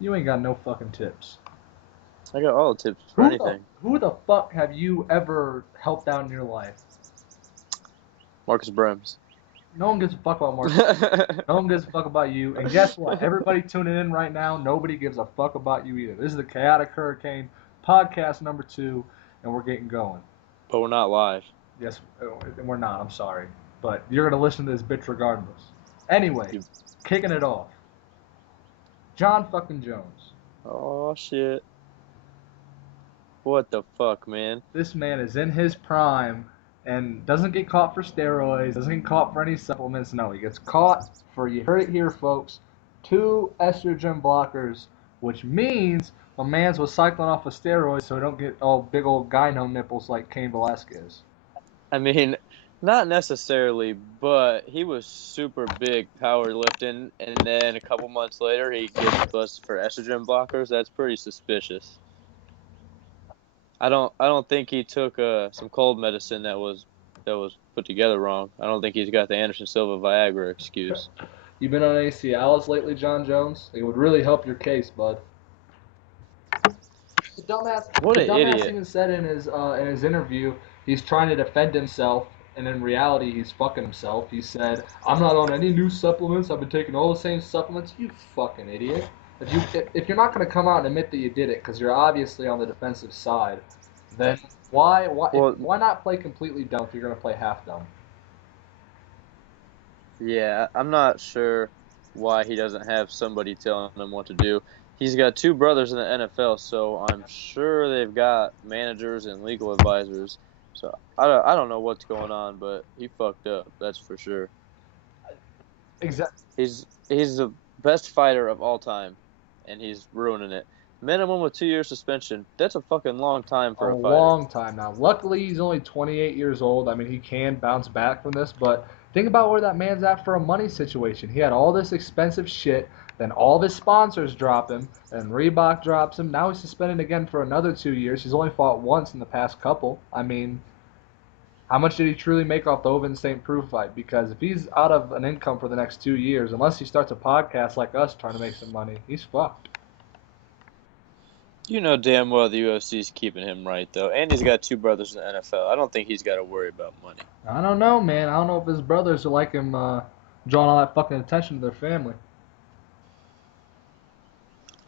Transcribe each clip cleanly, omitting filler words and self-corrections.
You ain't got no fucking tips. I got all the tips for anything. Who the fuck have you ever helped out in your life? Marcus Brems. No one gives a fuck about Marcus. No one gives a fuck about you. And guess what? Everybody tuning in right now, nobody gives a fuck about you either. This is the Chaotic Hurricane podcast number 2, and we're getting going. But we're not live. Yes, we're not. I'm sorry, but you're gonna listen to this bitch regardless. Anyway, kicking it off. Jon fucking Jones. Oh shit. What the fuck, man? This man is in his prime and doesn't get caught for steroids, doesn't get caught for any supplements. No, he gets caught for, you heard it here, folks, 2 estrogen blockers, which means my man's was cycling off of steroids so he don't get all big old gyno nipples like Cain Velasquez. I mean, not necessarily, but he was super big powerlifting, and then a couple months later he gets busted for estrogen blockers. That's pretty suspicious. I don't think he took some cold medicine that was put together wrong. I don't think he's got the Anderson Silva Viagra excuse. You been on any Cialis lately, Jon Jones? It would really help your case, bud. What The an dumbass idiot. even said in his interview he's trying to defend himself, and in reality he's fucking himself. He said, "I'm not on any new supplements. I've been taking all the same supplements." You fucking idiot! If you're not gonna come out and admit that you did it because you're obviously on the defensive side, then Well, why not play completely dumb if you're gonna play half dumb? yeah, I'm not sure why he doesn't have somebody telling him what to do. He's got 2 brothers in the NFL, so I'm sure they've got managers and legal advisors. So I don't know what's going on, but he fucked up. That's for sure. Exactly. He's the best fighter of all time, and he's ruining it. Minimum of 2 years suspension. That's a fucking long time A for a fighter. long time now. Luckily, he's only 28 years old. I mean, he can bounce back from this, but think about where that man's at for a money situation. He had all this expensive shit, then all of his sponsors drop him, and Reebok drops him. Now he's suspended again for another 2 years. He's only fought once in the past couple. I mean, how much did he truly make off the Oven St. Preux fight? Because if he's out of an income for the next 2 years, unless he starts a podcast like us trying to make some money, he's fucked. You know damn well the UFC's keeping him right, though. And he's got 2 brothers in the NFL. I don't think he's got to worry about money. I don't know, man. I don't know if his brothers are like him, drawing all that fucking attention to their family.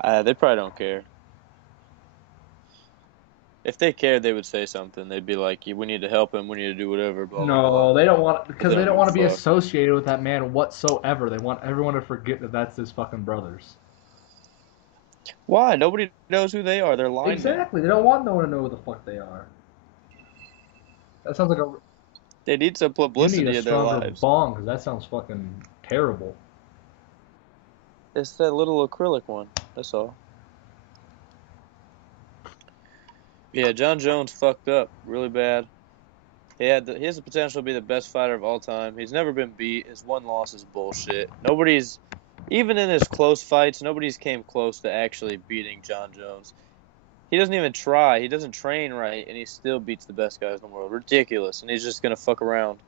They probably don't care. If they cared, they would say something. They'd be like, "We need to help him. We need to do whatever." Blah blah blah. No, they don't want, But because they they don't don't give a want to be fuck. associated with that man whatsoever. They want everyone to forget that that's his fucking brothers. Why? Nobody knows who they are. They're linemen. Exactly. They don't want no one to know who the fuck they are. That sounds like a. They need some You need a publicity in their stronger lives. bong, because that sounds fucking terrible. It's that little acrylic one. That's all. Yeah, Jon Jones fucked up really bad. He has the potential to be the best fighter of all time. He's never been beat. His one loss is bullshit. Nobody's even in his close fights. Nobody's came close to actually beating Jon Jones. He doesn't even try. He doesn't train right, and he still beats the best guys in the world. Ridiculous. And he's just gonna fuck around.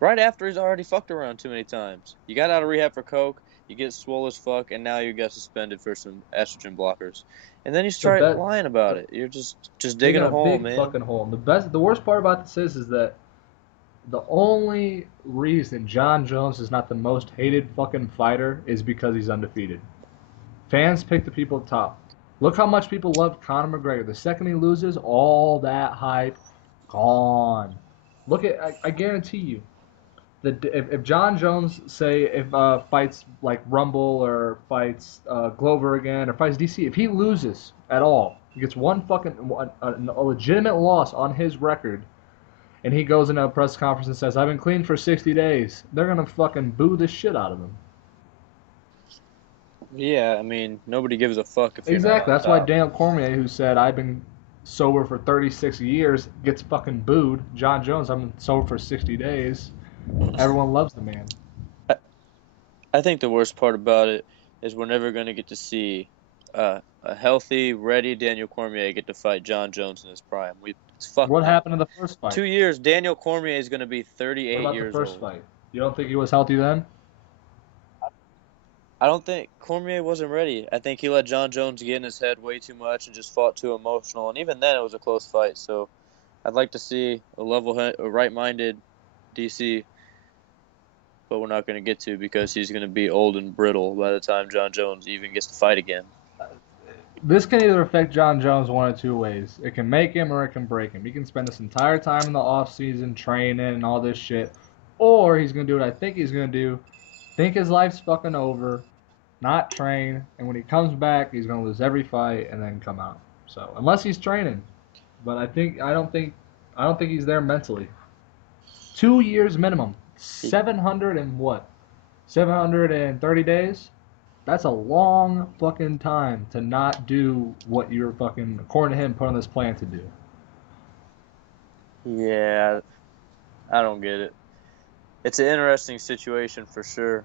Right after he's already fucked around too many times. You got out of rehab for coke, you get swole as fuck, and now you got suspended for some estrogen blockers. And then you The start bet, lying about it. You're just digging digging a a hole, big man. fucking hole. And the worst part about this is that the only reason Jon Jones is not the most hated fucking fighter is because he's undefeated. Fans pick the people at the top. Look how much people love Conor McGregor. The second he loses, all that hype gone. I guarantee you that if Jon Jones say if fights like Rumble or fights Glover again or fights DC, if he loses at all, he gets one fucking a legitimate loss on his record, and he goes into a press conference and says, "I've been clean for 60 days," they're gonna fucking boo the shit out of him. Yeah, I mean, nobody gives a fuck if you're not Exactly. on That's why top. Daniel Cormier, who said I've been sober for 36 years, gets fucking booed. Jon Jones, I've been sober for 60 days. Everyone loves the man. I, I think the worst part about it is we're never going to get to see a healthy, ready Daniel Cormier get to fight Jon Jones in his prime. It's What fucked up. happened in the first fight? 2 years, Daniel Cormier is going to be What 38 about the years first old. fight? You don't think he was healthy then? I don't think Cormier wasn't ready. I think he let Jon Jones get in his head way too much and just fought too emotional. And even then, it was a close fight. So I'd like to see a right-minded DC, but we're not going to get to because he's going to be old and brittle by the time Jon Jones even gets to fight again. This can either affect Jon Jones one of two ways. It can make him or it can break him. He can spend this entire time in the off season training and all this shit, or he's gonna do what I think he's gonna do, think his life's fucking over, not train, and when he comes back, he's gonna lose every fight and then come out. So unless he's training, but I don't think he's there mentally. 2 years minimum, 700 and what? 730 days. That's a long fucking time to not do what you're fucking, according to him, put on this plan to do. Yeah, I don't get it. It's an interesting situation for sure.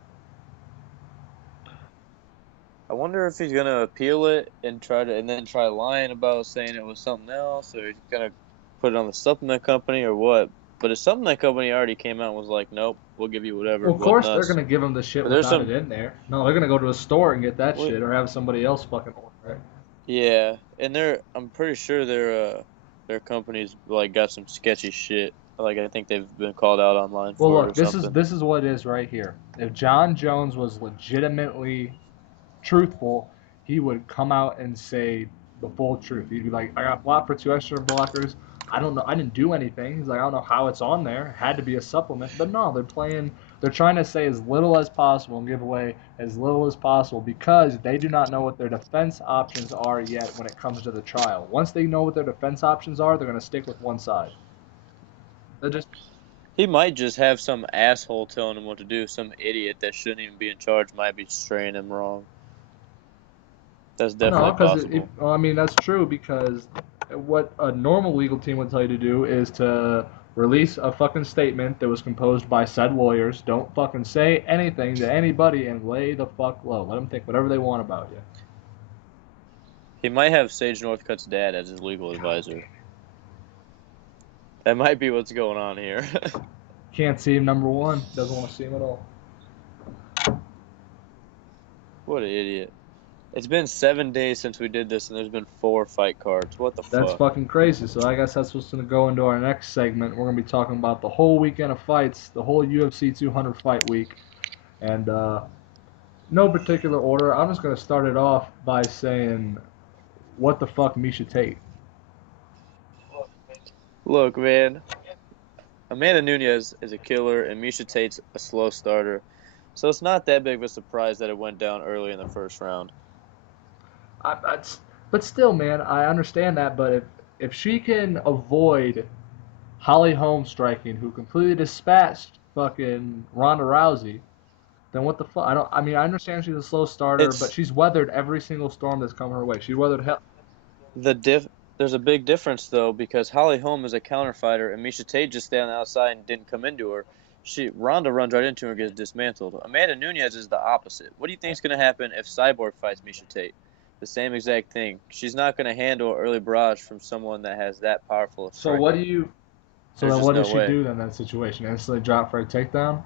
I wonder if he's gonna appeal it and then try lying about saying it was something else, or he's gonna put it on the supplement company or what. But the supplement company already came out and was like, "Nope, we'll give you whatever." Well, of course they're gonna give him the shit But there's without some. it in there. No, they're gonna go to a store and get that What? shit, or have somebody else fucking order it. Yeah, and I'm pretty sure their company's like got some sketchy shit. Like I think they've been called out online Well, for it look, or something. this is what it is right here. If Jon Jones was legitimately truthful, he would come out and say the full truth. He'd be like, I got blocked for 2 estrogen blockers. I don't know. I didn't do anything. He's like, I don't know how it's on there. It had to be a supplement. But no, they're trying to say as little as possible and give away as little as possible because they do not know what their defense options are yet when it comes to the trial. Once they know what their defense options are, they're going to stick with one side. They're just He might just have some asshole telling him what to do. Some idiot that shouldn't even be in charge might be straying him wrong. That's no, definitely because possible. well, I mean that's true because what a normal legal team would tell you to do is to release a fucking statement that was composed by said lawyers. Don't fucking say anything to anybody and lay the fuck low. Let them think whatever they want about you. He might have Sage Northcutt's dad as his legal advisor. That might be what's going on here. Can't see him number one. Doesn't want to see him at all. What an idiot. It's been 7 days since we did this, and there's been 4 fight cards. What the That's fuck? fucking crazy. So I guess that's what's going to go into our next segment. We're going to be talking about the whole weekend of fights, the whole UFC 200 fight week, and no particular order. I'm just going to start it off by saying, what the fuck, Misha Tate? Look, man. Amanda Nunes is a killer, and Misha Tate's a slow starter. So it's not that big of a surprise that it went down early in the first round. I, but still, man, I understand that. But if she can avoid Holly Holm striking, who completely dispatched fucking Ronda Rousey, then what the fuck? I don't. I mean, I understand she's a slow starter, but It's she's weathered every single storm that's come her way. She weathered hell. the diff. There's a big difference though because Holly Holm is a counter fighter, and Misha Tate just stayed on the outside and didn't come into her. Ronda runs right into her and gets dismantled. Amanda Nunes is the opposite. What do you think is going to happen if Cyborg fights Misha Tate? The same exact thing. She's not going to handle early barrage from someone that has that powerful a So what do striker. you? So There's then, just what does no she way. do then in that situation? Instantly drop for a takedown?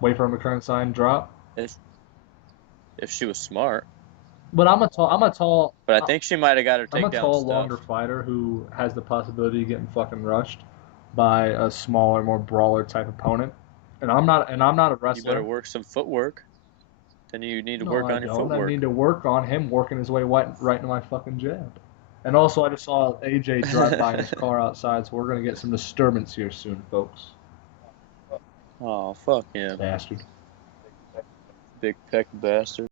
Wait for him to current sign drop? If she was smart, But but I think she might have got her I'm a takedown tall, longer stuffed. fighter who has the possibility of getting fucking rushed by a smaller, more brawler type opponent. And I'm not a You better wrestler. work some footwork. Then you need to No, work I on your don't. I need footwork. to work on him working his way right into my fucking jab. And also, I just saw AJ drive by in his car outside, so we're gonna get some disturbance here soon, folks. Oh, fuck him. Bastard. Big peck bastard.